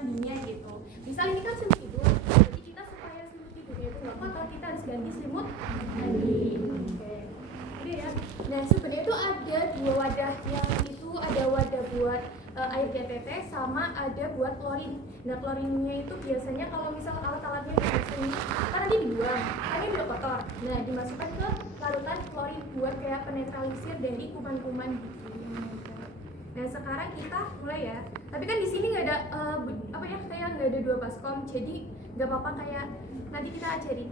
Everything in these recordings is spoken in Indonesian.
mandinya gitu. Misal ini kan selimut tidur, jadi kita supaya selimut tidurnya itu nggak kotor, kita harus ganti selimut mandi. Oke. Udah ya. Nah sebenarnya itu ada dua wadah, yang itu ada wadah buat air DPP sama ada buat klorin. Nah klorinnya itu biasanya kalau misal alat-alatnya dimasukkan kan nanti dibuang, kan ini udah kotor. Nah dimasukkan ke larutan klorin buat kayak penetralisir dari kuman-kuman gitu. Nah sekarang kita mulai ya. Tapi kan di sini nggak ada kayak nggak ada dua baskom, jadi nggak apa-apa kayak nanti kita ajarin.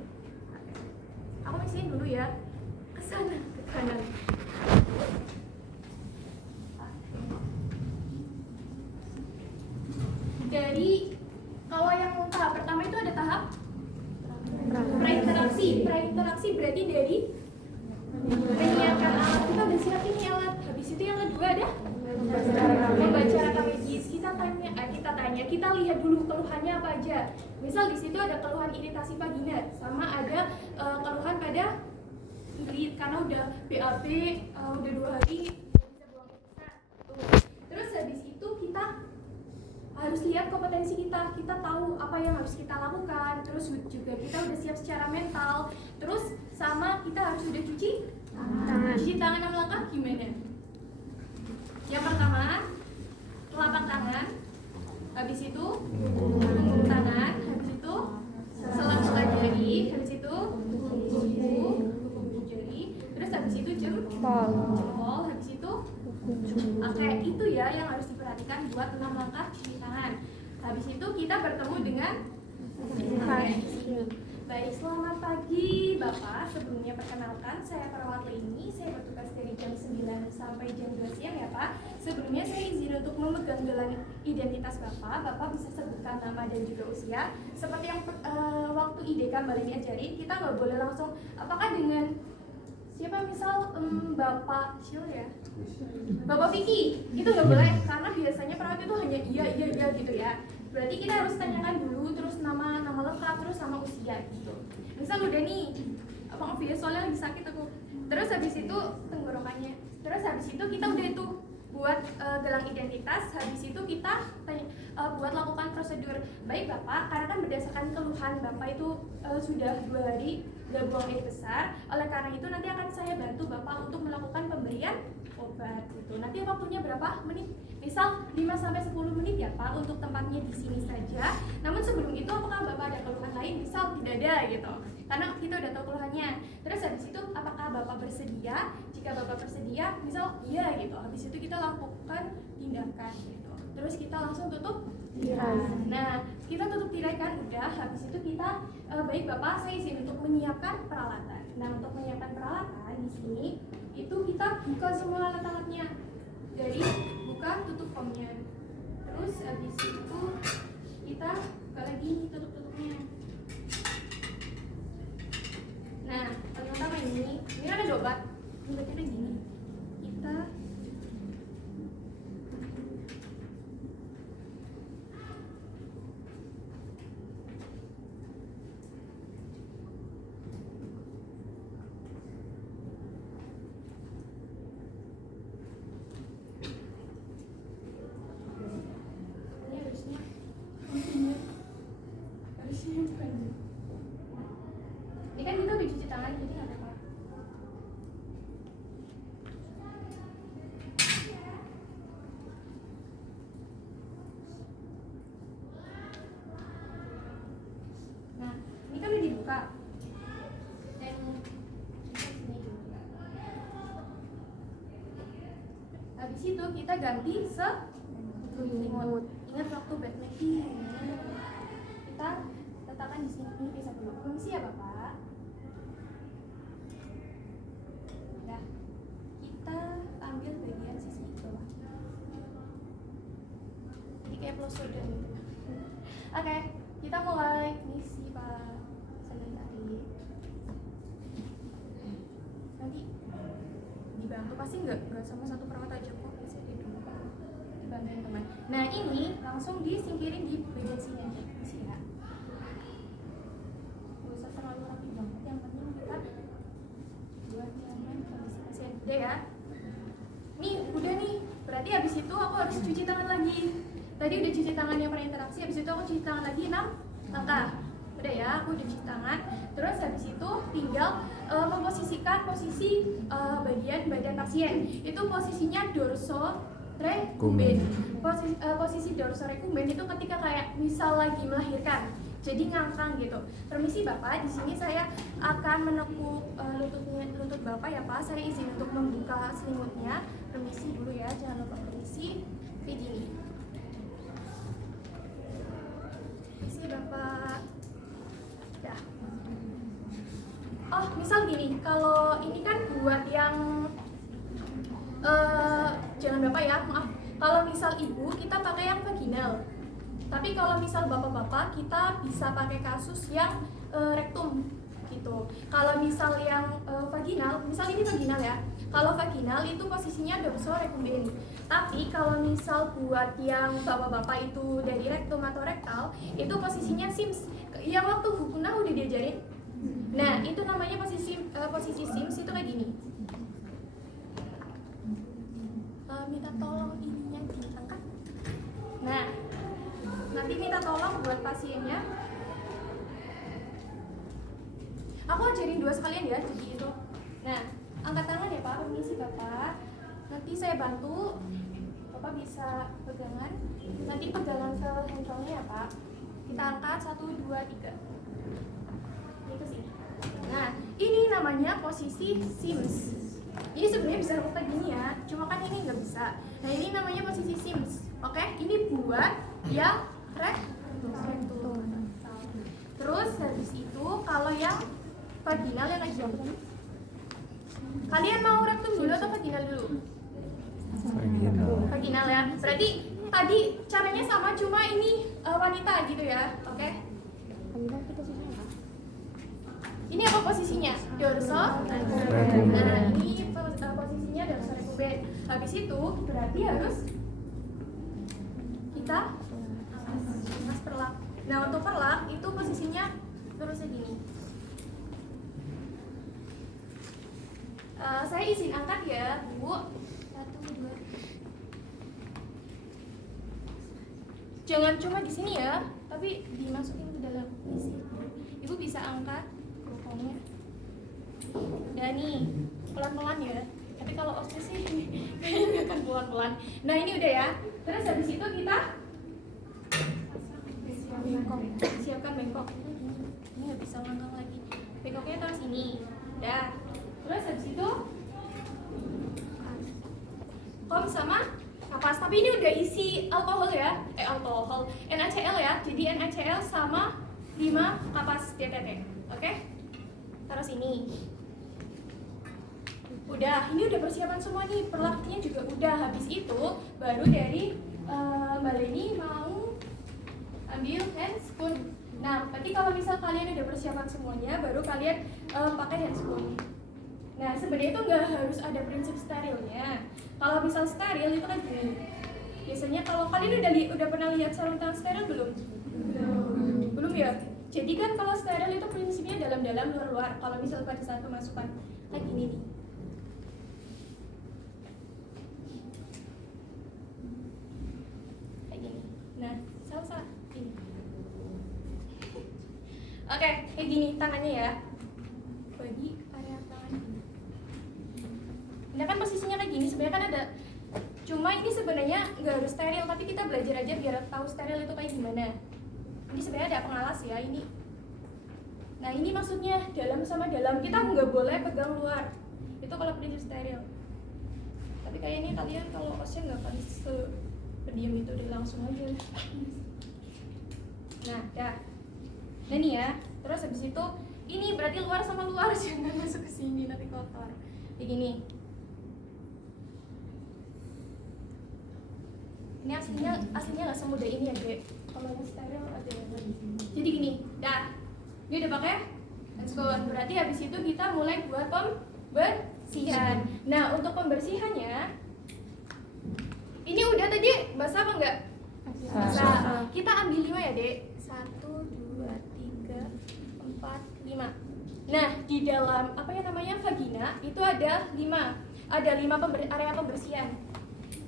Aku mixin dulu ya, ke sana ke kanan. Dari kalau yang tahap pertama itu ada tahap prainteraksi. Prainteraksi berarti dari menyiapkan alat, kita udah siap ini alat. Habis itu yang kedua ada membaca rekam medis. Kita lihat dulu keluhannya apa aja. Misal di situ ada keluhan iritasi vagina, sama ada keluhan pada irit karena udah BAB, udah 2 hari bisa buang air besar. Terus habis itu kita harus lihat kompetensi kita tahu apa yang harus kita lakukan, terus juga kita udah siap secara mental, terus sama kita harus udah cuci tangan 6 langkah gimana? Yang pertama telapak tangan, habis itu punggung tangan, habis itu sela-sela jari, habis itu kuku jari, terus habis itu jempol, habis itu oke, itu ya yang harus diperhatikan buat 6 langkah cuci tangan. Habis itu kita bertemu dengan baik, selamat pagi Bapak. Sebelumnya perkenalkan, saya perawat Leni. Saya bertugas dari jam 9 sampai jam 2 siang ya Pak. Sebelumnya saya izin untuk memegang gelang identitas Bapak. Bapak bisa sebutkan nama dan juga usia. Seperti yang waktu IDK Mbak Leni ajarin, kita nggak boleh langsung apakah dengan siapa, misal Bapak siapa ya? Bapak Vicky, itu nggak boleh karena biasanya perawat itu hanya iya gitu ya. Berarti kita harus tanyakan dulu, terus nama lengkap, terus sama usia gitu. Misal udah nih, maaf ya soalnya lagi sakit aku. Terus habis itu tenggorokannya. Terus habis itu kita udah itu buat gelang identitas. Habis itu kita buat lakukan prosedur. Baik Bapak, karena kan berdasarkan keluhan Bapak itu sudah 2 hari gak buang air besar. Oleh karena itu nanti akan saya bantu Bapak untuk melakukan pemberian obat gitu. Nanti waktunya berapa menit? Misal 5-10 menit ya Pak, untuk tempatnya di sini saja. Namun sebelum itu apakah Bapak ada keluhan lain? Misal tidak ada gitu, karena kita udah tahu keluhannya. Terus habis itu apakah Bapak bersedia? Jika Bapak bersedia, misal iya gitu, habis itu kita lakukan tindakan gitu. Terus kita langsung tutup tirai. Nah, kita tutup tirai kan udah, habis itu kita baik Bapak, saya izin untuk menyiapkan peralatan. Nah, untuk menyiapkan peralatan di sini itu kita buka semua alat-alatnya. Dari buka tutup formnya. Terus habis itu kita buka lagi tutup-tutupnya. Nah, paling utama ini kan ada obat. Ini berarti ada gini. Kita ini kan kita udah cuci tangan, jadi nggak apa-apa. Nah, ini kan udah dibuka. Dan kita sini juga. Habis itu kita ganti selimut. Ingat waktu bed making. Kita letakkan di sini. Ini bisa dulu. Permisi ya Bapak. Nah, kita ambil bagian sisi bawah. Jadi kayak plosodan gitu. Oke, kita mulai. Ini si Pak sanitari. Nanti dibantu, pasti nggak sama satu perawat aja kok. Bisa dibantuin teman. Nah ini langsung disingkirin di bagian sini aja. Sini ya. Gak usah terlalu rapi banget. Yang penting kita buat nyaman kondisi pasien. Udah ya. Nih udah nih. Berarti habis itu aku harus cuci tangan lagi. Tadi udah cuci tangan yang interaksi, habis itu aku cuci tangan lagi 6 langkah. Udah ya, aku udah cuci tangan. Terus habis itu tinggal memposisikan posisi bagian badan pasien. Itu posisinya dorsorecumbens. Posisi dorsorecumbens itu ketika kayak misal lagi melahirkan, jadi ngangkang gitu. Permisi Bapak, di sini saya akan menekuk lutut Bapak ya Pak. Saya izin untuk membuka selimutnya. Permisi dulu ya, jangan lupa permisi. Kayak gini. Permisi Bapak. Dah. Oh, misal gini, kalau ini kan buat yang jangan Bapak ya, maaf. Kalau misal ibu, kita pakai yang vaginal. Tapi kalau misal bapak-bapak, kita bisa pakai kasus yang rektum gitu. Kalau misal yang vaginal, misal ini vaginal ya. Kalau vaginal itu posisinya dorsorecumbens. Tapi kalau misal buat yang bapak-bapak itu dari rektum atau rektal, itu posisinya sims. Yang waktu Bu Kuna udah diajarin. Nah, itu namanya posisi sims itu kayak gini. Minta tolong ininya diangkat. Nah, nanti minta tolong buat pasiennya. Aku ajarin dua sekalian ya, jadi itu. Nah, angkat tangan ya Pak, permisi Bapak. Nanti saya bantu. Bapak bisa pegangan. Nanti pegangan ke handphonenya ya Pak. Kita angkat 1, 2, 3. Ini ke sini. Nah, ini namanya posisi sims. Ini sebenarnya bisa aku kayak gini ya, cuma kan ini nggak bisa. Nah, ini namanya posisi sims. Oke, ini buat yang rektum. Terus habis itu kalau yang vaginal yang lagi. Kalian mau rektum dulu atau vaginal dulu? Vaginal ya. Berarti tadi caranya sama, cuma ini wanita gitu ya. Oke. Ini apa posisinya? Dorso. Nah, ini posisinya dorsorecumbens. Habis itu berarti harus kita mas perlak. Nah, untuk perlak itu posisinya terusnya gini. Saya izin angkat ya, Bu. 1, 2. Jangan cuma di sini ya, tapi dimasukin ke dalam isi. Ibu bisa angkat kerupuknya. Dan nih, pelan-pelan ya. Tapi kalau osis sih kayaknya nggak akan pelan-pelan. Nah, ini udah ya. Terus habis itu kita siapkan bengkok. Ini nggak bisa ngangkang lagi. Bengkoknya taruh sini. Dah. Terus habis itu kom sama kapas. Tapi ini udah isi alkohol ya. Alkohol. NaCl ya. Jadi NaCl sama 5 kapas DTT. Oke? Taruh sini. Udah, ini udah persiapan semua nih. Perlaknya juga udah. Habis itu baru dari Mbak Leni mau ambil handscoon. Nah, berarti kalau misal kalian udah persiapan semuanya, baru kalian pakai handscoon. Nah, sebenarnya itu nggak harus ada prinsip sterilnya. Kalau misal steril itu kan gini. Biasanya kalau kalian udah pernah lihat sarung tangan steril belum? Belum ya? Jadi kan kalau steril itu prinsipnya dalam-dalam, luar-luar. Kalau misal pada saat pemasukan kayak gini nih. Kayak gini. Nah, salah ini. Oke, kayak gini tangannya ya. Bagi area tangan. Nah, kan posisinya kayak gini. Sebenarnya kan ada. Cuma ini sebenarnya nggak harus steril, tapi kita belajar aja biar tahu steril itu kayak gimana. Ini sebenarnya ada pengalas ya ini. Nah, ini maksudnya dalam sama dalam. Kita nggak boleh pegang luar. Itu kalau prinsip steril. Tapi kayak ini kalian kalau osnya nggak akan sepediam itu, udah langsung aja. Nah, dah. Nah nih ya. Terus habis itu ini berarti luar sama luar, jangan masuk ke sini nanti kotor. Kayak gini. Ini aslinya nggak semudah ini ya, Dek. Kalau yang steril ada yang lebih. Jadi gini, dah. Ini udah pakai handscoon. Berarti habis itu kita mulai buat pembersihan. Nah, untuk pembersihannya ini udah tadi basah apa enggak? Basah. Kita ambil 5 ya, Dek. 1, 2, 3, 4, 5. Nah, di dalam apa yang namanya vagina itu ada 5. Ada 5 area pembersihan.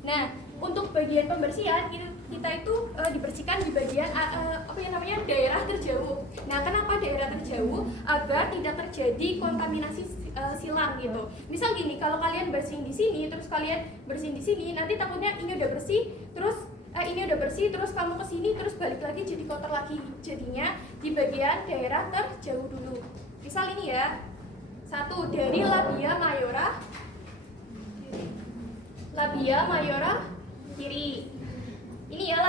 Nah, untuk bagian pembersihan kita kita itu dibersihkan di bagian daerah terjauh. Nah, kenapa daerah terjauh? Agar tidak terjadi kontaminasi silang gitu. Misal gini, kalau kalian bersihin di sini, terus kalian bersihin di sini, nanti takutnya ini udah bersih, terus kamu kesini, terus balik lagi jadi kotor lagi. Jadinya di bagian daerah terjauh dulu. Misal ini ya, 1 dari labia mayora kiri. Ini ya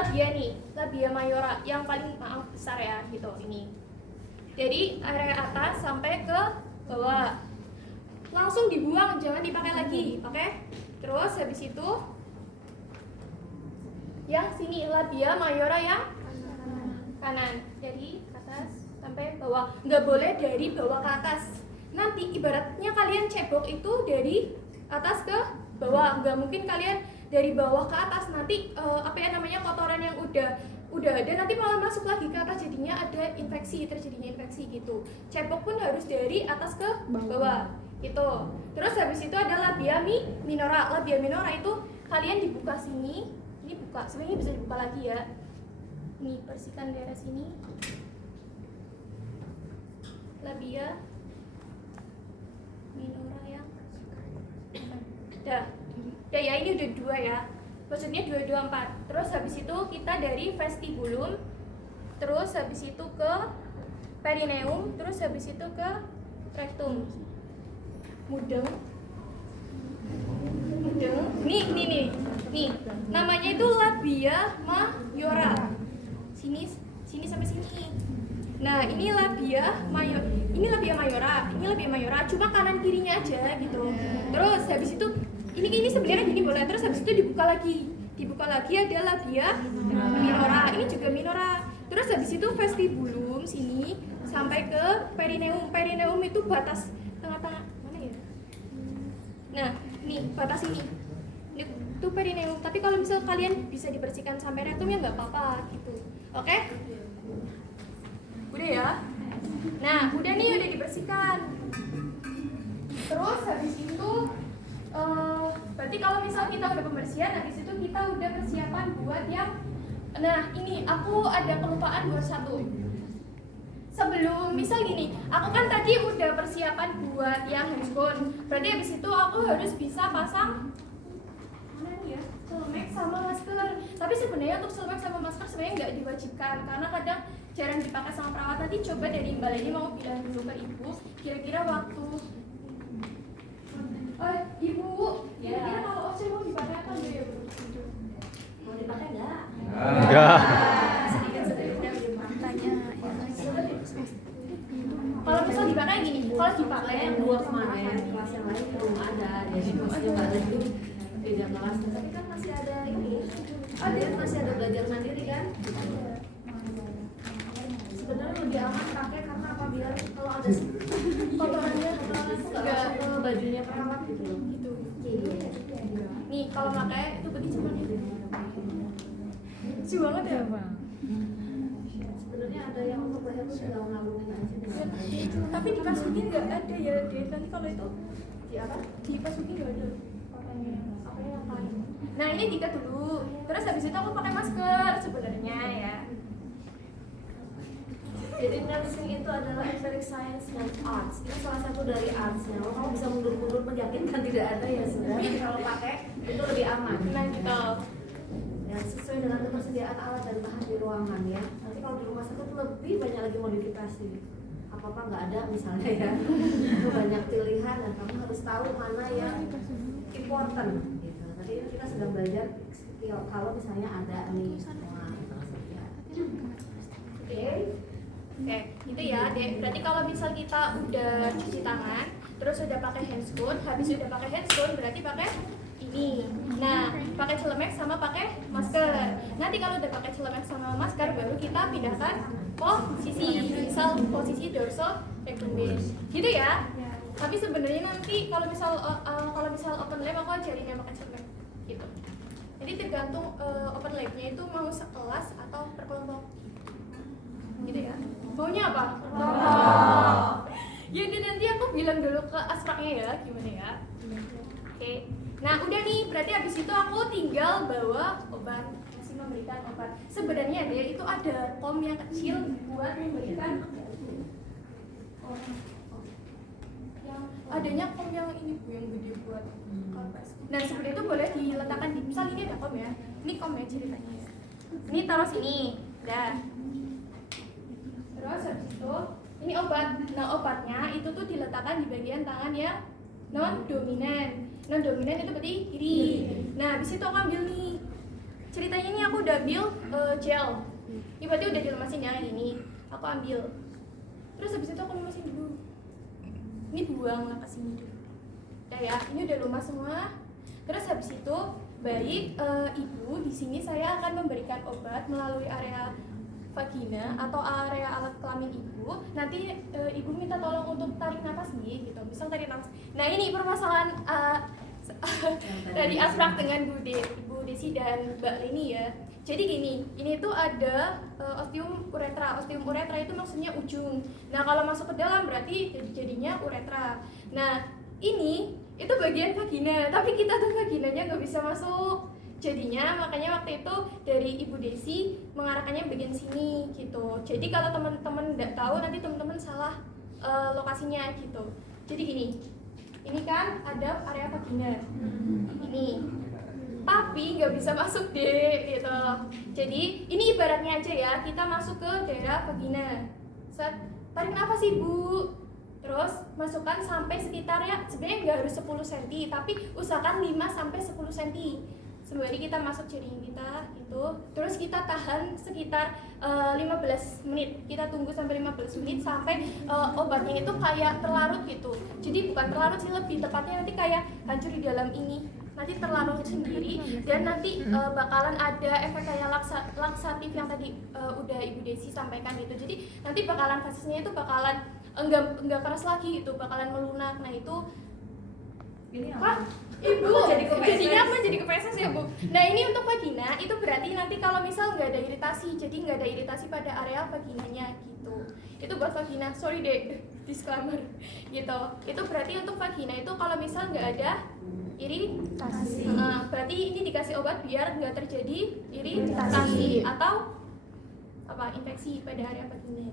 labia mayora yang paling besar ya gitu ini. Jadi area atas sampai ke bawah. Langsung dibuang, jangan dipakai lagi, oke? Terus habis itu yang sini labia mayora yang kanan. Jadi atas sampai bawah. Nggak boleh dari bawah ke atas. Nanti ibaratnya kalian cebok itu dari atas ke bawah. Nggak mungkin kalian dari bawah ke atas, nanti kotoran yang udah ada nanti malah masuk lagi ke atas, jadinya ada terjadinya infeksi gitu. Cebok pun harus dari atas ke bawah gitu. Terus habis itu ada labia minora. Labia minora itu kalian dibuka sini, ini buka, sebenarnya bisa dibuka lagi ya. Nih, bersihkan daerah sini. Labia minora yang ya ini udah 2 ya, maksudnya 2, 4. Terus habis itu kita dari vestibulum, terus habis itu ke perineum, terus habis itu ke rectum. Mudeng. Nih, namanya itu labia mayora. Sini sampai sini. Nah, ini labia mayora, cuma kanan kirinya aja gitu. Terus habis itu ini sebenarnya gini boleh. Terus habis itu dibuka lagi ada labia minora. Ini juga minora. Terus habis itu vestibulum sini sampai ke perineum. Perineum itu batas tengah-tengah mana ya? Nah, nih batas ini. Itu perineum. Tapi kalau misal kalian bisa dibersihkan sampai rectum ya nggak apa-apa gitu. Oke? Udah ya? Nah, udah dibersihkan. Terus habis itu berarti kalau misal kita udah pembersihan, habis itu kita udah persiapan buat yang ini aku ada kelupaan buat 1. Sebelum misal gini, aku kan tadi udah persiapan buat yang handphone. Berarti habis itu aku harus bisa pasang celemek sama masker. Tapi sebenarnya untuk celemek sama masker sebenarnya nggak diwajibkan karena kadang jarang dipakai sama perawat. Nanti coba dari Mbak Leni mau bilang dulu ke Ibu, kira-kira waktu Ibu, kira-kira kalau OC mau dipakai apa enggak ya, Bu? Mau dipakai enggak? Enggak. Sedikit matanya. Kalau misal dipakai gini, kalau dipakai yang 2 kemarin kelas yang lain belum ada, jadi maksudnya Mbak Leni tidak kelas, tapi kan masih ada ini. Masih ada belajar mandiri kan? Sebenarnya lebih aman pakai karena apa, biar kalau ada kotorannya nggak ke bajunya perawat gitu. Nih kalau pakai itu bagi cuman ya. Lucu banget ya, Bang. Sebenarnya ada yang untuk leher tuh tinggal ngabungin aja. Tapi di pasukin nggak ada ya, dia nanti kalau itu di pasukin nggak ada. Nah ini diikat dulu, terus habis itu aku pakai masker sebenarnya ya. Jadi nursing itu adalah empiric science dan arts. Ini salah satu dari artsnya. Kalau bisa mundur-mundur meyakinkan tidak ada ya sudah. Tapi kalau pakai itu lebih aman. Nah gitu. Ya, sesuai dengan ketersediaan alat dan bahan di ruangan ya. Nanti kalau di rumah sakit lebih banyak lagi modifikasi. Apa nggak ada misalnya ya. Itu banyak pilihan dan kamu harus tahu mana yang important. Gitu. Tadi kita sedang belajar kalau misalnya ada nih semua Oke, gitu ya, Dek. Berarti kalau misal kita udah cuci tangan, terus udah pakai handscoon, habis udah pakai handscoon berarti pakai ini. Nah, pakai celemek sama pakai masker. Nanti kalau udah pakai celemek sama masker baru kita pindahkan posisi, misal posisi dorso rectum base. Gitu ya. Tapi sebenarnya nanti kalau misal open lab aku ajarin yang pakai celemek gitu. Jadi tergantung open labnya itu mau sekelas atau per kelompok. Gitu ya. Maunya apa? Ya udah, nanti aku bilang dulu ke asraknya ya gimana ya. Oke. Nah udah nih, berarti abis itu aku tinggal bawa obat. Masih mau memberikan obat. Sebenarnya dia itu ada kom yang kecil buat memberikan yang adanya kom yang ini Bu, yang gede buat kompres. Nah sebenarnya itu boleh diletakkan di, misal ini ada kom ya, ini kom ya ceritanya ya. Ini taruh sini, dah. Terus habis itu ini obat. Nah obatnya itu tuh diletakkan di bagian tangan yang non dominan. Non dominan itu berarti kiri. Nah habis itu aku ambil nih. Ceritanya ini aku udah ambil gel. Ini berarti udah dilemasin ya ini. Aku ambil. Terus habis itu aku lemasin dulu. Ini buanglah ke sini dulu. Udah ya, ini udah lumas semua. Terus habis itu baik ibu di sini saya akan memberikan obat melalui area vagina atau area alat kelamin ibu. Nanti ibu minta tolong untuk tarik nafas nih gitu. Misal tarik nafas. Nah, ini permasalahan dari Asrak dengan Bu Desi dan Mbak Leni ya. Jadi gini, ini tuh ada ostium uretra. Ostium uretra itu maksudnya ujung. Nah, kalau masuk ke dalam berarti jadinya uretra. Nah, ini itu bagian vagina, tapi kita tuh vaginanya nggak bisa masuk. Jadinya makanya waktu itu dari Ibu Desi mengarahkannya bagian sini gitu. Jadi kalau teman-teman nggak tahu nanti teman-teman salah lokasinya gitu. Jadi gini, ini kan ada area vagina, ini, tapi nggak bisa masuk deh gitu. Jadi ini ibaratnya aja ya, kita masuk ke daerah vagina. Set, tarik nafas Ibu. Terus masukkan sampai sekitar ya sebenarnya nggak harus 10 cm, tapi usahakan 5 sampai 10 cm. Sembari kita masuk jaring kita itu, terus kita tahan sekitar 15 menit. Kita tunggu sampai 15 menit sampai obatnya itu kayak terlarut gitu. Jadi bukan terlarut sih, lebih tepatnya nanti kayak hancur di dalam ini. Nanti terlarut sendiri dan nanti bakalan ada efek kayak laksatif yang tadi udah Ibu Desi sampaikan gitu. Jadi nanti bakalan fasenya itu bakalan enggak keras lagi gitu, bakalan melunak. Nah itu Ini apa? apa? Ibu, Jadinya apa jadi kepepes ya Bu? Nah ini untuk vagina, itu berarti nanti kalau misal nggak ada iritasi, jadi nggak ada iritasi pada area vaginanya gitu. Itu buat vagina, sorry deh, disclaimer gitu. Itu berarti untuk vagina itu kalau misal nggak ada iritasi, berarti ini dikasih obat biar nggak terjadi iritasi atau apa infeksi pada area vagina.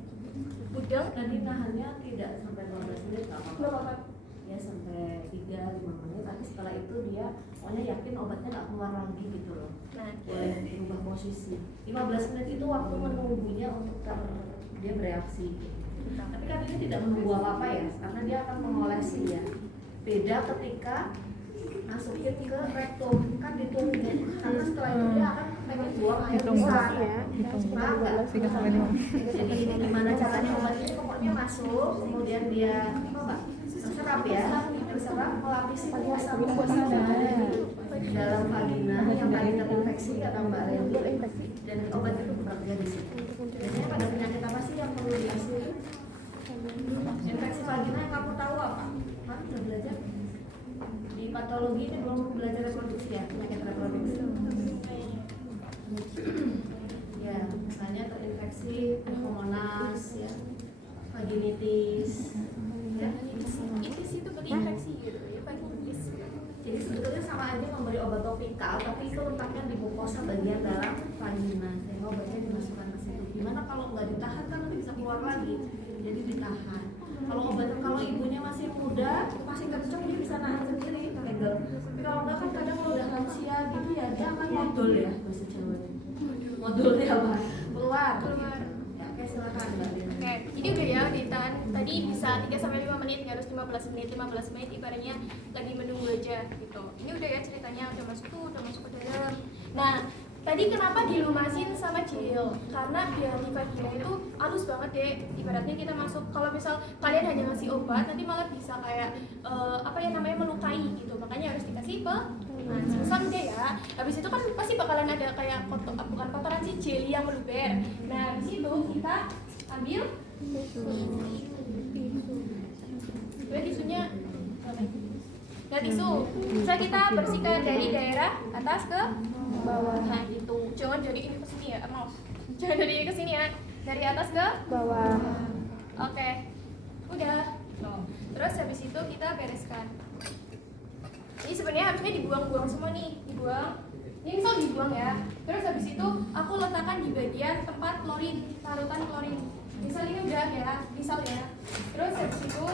Mudeng? Nanti tahannya tidak sampai 15 menit nggak apa-apa. Ya sampai 3-5 menit, tapi setelah itu dia pokoknya yakin obatnya nggak keluar lagi gitu loh. Nah, Boleh berubah posisi. 15 menit itu waktu menunggunya untuk dia bereaksi. Tapi kan ini tidak menunggu apa-apa ya, karena dia akan mengolesi ya. Beda ketika masukin ke rektum, kan ditunggu. Karena setelah itu dia akan pengen buang air besar. Nah, enggak. Jadi gimana caranya obat ini pokoknya masuk, kemudian dia serap ya, serap melapisi mucosa yang ada di dalam vagina yang tadi terinfeksi kata Mbak Leni, dan obat itu bekerja di situ. Biasanya pada penyakit apa sih yang perlu diisi? Infeksi vagina yang kamu tahu apa? Kan udah belajar di patologi ini, belum belajar reproduksi ya, penyakit reproduksi. Ya, misalnya terinfeksi pneumonas ya, vaginitis ya. itis itu berarti infeksi gitu ya, vaginitis. Jadi sebetulnya sama aja memberi obat topikal, tapi itu letaknya di mukosa bagian dalam vagina, sehingga obatnya dimasukkan ke situ. Gimana kalau nggak ditahan kan nanti bisa keluar lagi, jadi ditahan. Kalau ibunya masih muda, masih kenceng, dia bisa nahan sendiri, legal. Tapi kalau nggak kan kadang kalau udah lansia gitu ya, dia akan modul ya bahasa Jawanya. Modulnya apa? Keluar. Ya, oke silakan Mbak Lina. Oke, ini udah ya ditahan. Tadi bisa 3-5 menit, nggak harus 15 menit. 15 menit ibaratnya lagi menunggu aja gitu. Ini udah ya ceritanya, udah masuk ke dalam. Nah, tadi kenapa dilumasin sama gel? Karena biar di vagina itu halus banget deh. Ibaratnya kita masuk, kalau misal kalian hanya ngasih obat, nanti malah bisa kayak apa ya namanya melukai gitu. Makanya harus dikasih simpan deh ya. Habis itu kan pasti bakalan ada kayak bukan kotoran sih, jelly yang meluber. Nah, di situ kita ambil tisunya. Nah, tisu bisa kita bersihkan dari daerah atas ke bawah. Nah, gitu. Jangan dari ini ke sini ya, maaf. Jangan dari ini ke sini ya. Dari atas ke bawah. Oke. Udah. Terus habis itu kita bereskan. Jadi sebenarnya harusnya dibuang-buang semua nih, dibuang. Ini misal dibuang ya. Terus habis itu aku letakkan di bagian tempat klorin, larutan klorin. Misal ini udah ya, misal ya. Terus habis itu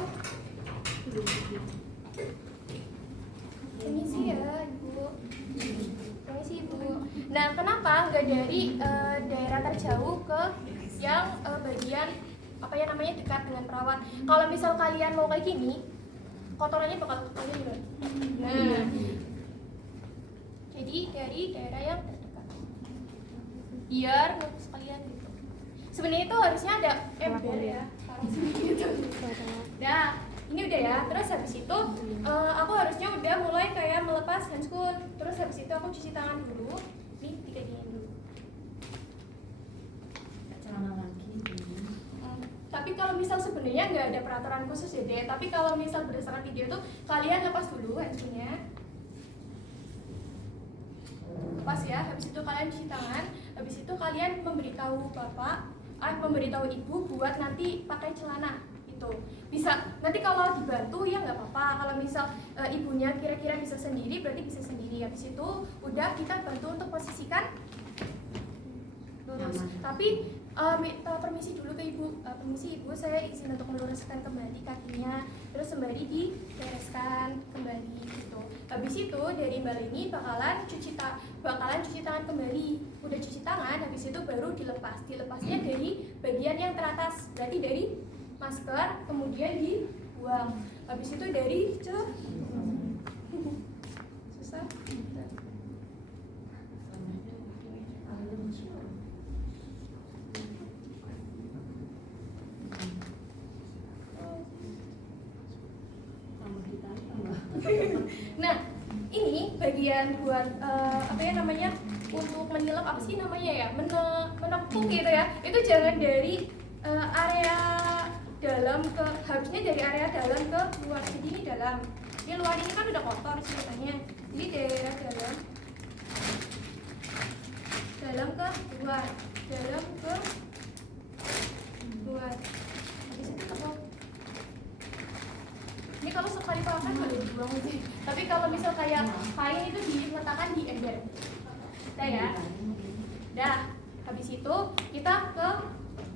ini sih ya Ibu. Ini sih Ibu. Nah, kenapa nggak dari daerah terjauh ke yang bagian apa ya namanya dekat dengan perawat? Kalau misal kalian mau kayak gini, kotorannya bakal ke kalian juga. Nah, jadi dari daerah yang terdekat. Biar nggak sekalian gitu. Sebenarnya itu harusnya ada ember ya. Sekarang sini gitu. Nah, ini udah ya. Terus habis itu aku harusnya udah mulai kayak melepas handscoon. Terus habis itu aku cuci tangan dulu. Nih, diginiin dulu. Celana lagi. Tapi kalau misal sebenarnya nggak ada peraturan khusus ya deh. Tapi kalau misal berdasarkan video tuh kalian lepas dulu handscoonnya. Lepas ya. Habis itu kalian cuci tangan. Habis itu kalian memberitahu bapak, memberitahu ibu buat nanti pakai celana. Itu bisa nanti kalau dibantu ya nggak apa-apa. Kalau misal ibunya kira-kira bisa sendiri berarti bisa sendiri. Habis itu udah kita bantu untuk posisikan lurus. Tapi minta permisi dulu ke ibu. Permisi ibu, saya izin untuk meluruskan kembali kakinya, terus sembari dibereskan kembali gitu. Habis itu dari Mbak Leni bakalan cuci tangan kembali. Udah cuci tangan, habis itu baru dilepas. Dilepasnya dari bagian yang teratas, berarti dari masker, kemudian dibuang. Habis itu dari susah. Nah, ini bagian buat apa ya namanya untuk menyelap apa sih namanya ya menepuk gitu ya. Itu jangan dari area dalam ke harusnya dari area dalam ke luar. Jadi ini dalam. Ini luar ini kan udah kotor sebenarnya. Jadi daerah dalam ke luar, dalam ke luar. Habis itu tepuk. Ini kalau sekali pakai boleh dibuang sih. Tapi kalau misal kayak kain itu diletakkan di ember. Udah ya. Dah. Habis itu kita ke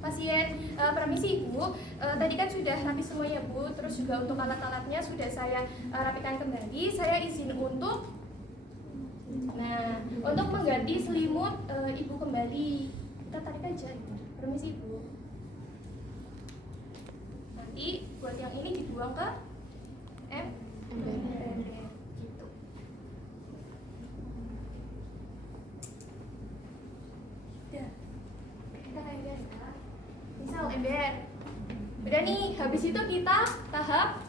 pasien. Permisi Ibu. Tadi kan sudah rapi semuanya Bu. Terus juga untuk alat-alatnya sudah saya rapikan kembali. Saya izin untuk mengganti selimut Ibu kembali. Kita tarik aja. Permisi Ibu. Nanti buat yang ini dibuang ke gitu. Udah. Kita kayak ya. Misal ember. Udah nih, habis itu kita tahap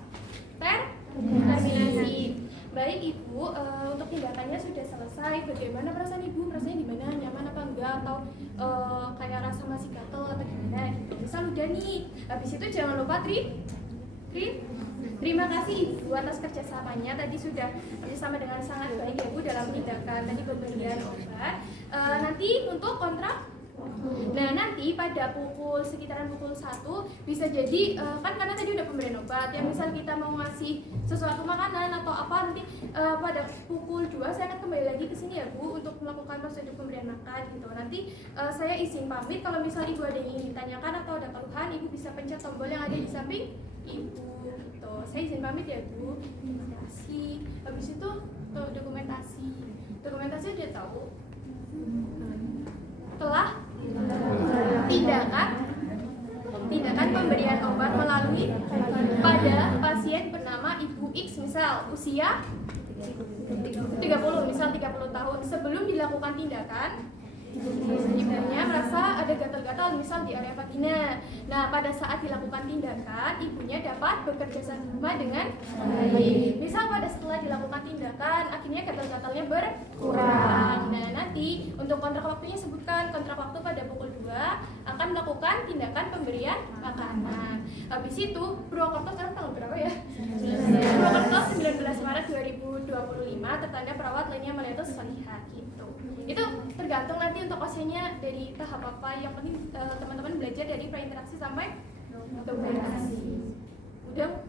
terminasi. Baik Ibu, untuk tindakannya sudah selesai. Bagaimana perasaan Ibu? Rasanya gimana? Nyaman apa enggak? Atau kayak rasa masih gatel atau gimana? Gitu. Misal udah nih, habis itu jangan lupa terima kasih Ibu atas kerjasamanya. Tadi sudah kerjasama dengan sangat baik ya Bu dalam tindakan tadi pemberian obat. Nanti untuk kontrak. Nah nanti pada sekitaran pukul 1 bisa jadi kan karena tadi udah pemberian obat ya, misal kita mau ngasih sesuatu makanan atau apa nanti pada pukul 2 saya akan kembali lagi ke sini ya Bu untuk melakukan prosedur pemberian makan gitu. Nanti saya izin pamit. Kalau misal Ibu ada yang ingin ditanyakan atau ada keluhan, Ibu bisa pencet tombol yang ada di samping Ibu gitu. Saya izin pamit ya Bu. Terima kasih. Habis itu dokumentasi udah tahu. Telah tindakan pemberian obat melalui pada pasien bernama Ibu X, misal usia 30, misal 30 tahun. Sebelum dilakukan tindakan, ibunya merasa ada gatal-gatal misal di area vagina. Nah, pada saat dilakukan tindakan, ibunya dapat bekerja sama dengan baik. Misal setelah dilakukan tindakan, akhirnya gatal-gatalnya berkurang. Nah, nanti untuk kontrak waktunya sebutkan kontrak waktu pada pukul 2 akan melakukan tindakan pemberian makanan. Habis itu, Purwokerto sekarang tanggal berapa ya? Purwokerto 19 Maret 2025 tertanda perawat lainnya meletus Solihah gitu. Itu tergantung nanti untuk pasiennya dari tahap apa. Yang penting teman-teman belajar dari prainteraksi sampai dokumentasi. Udah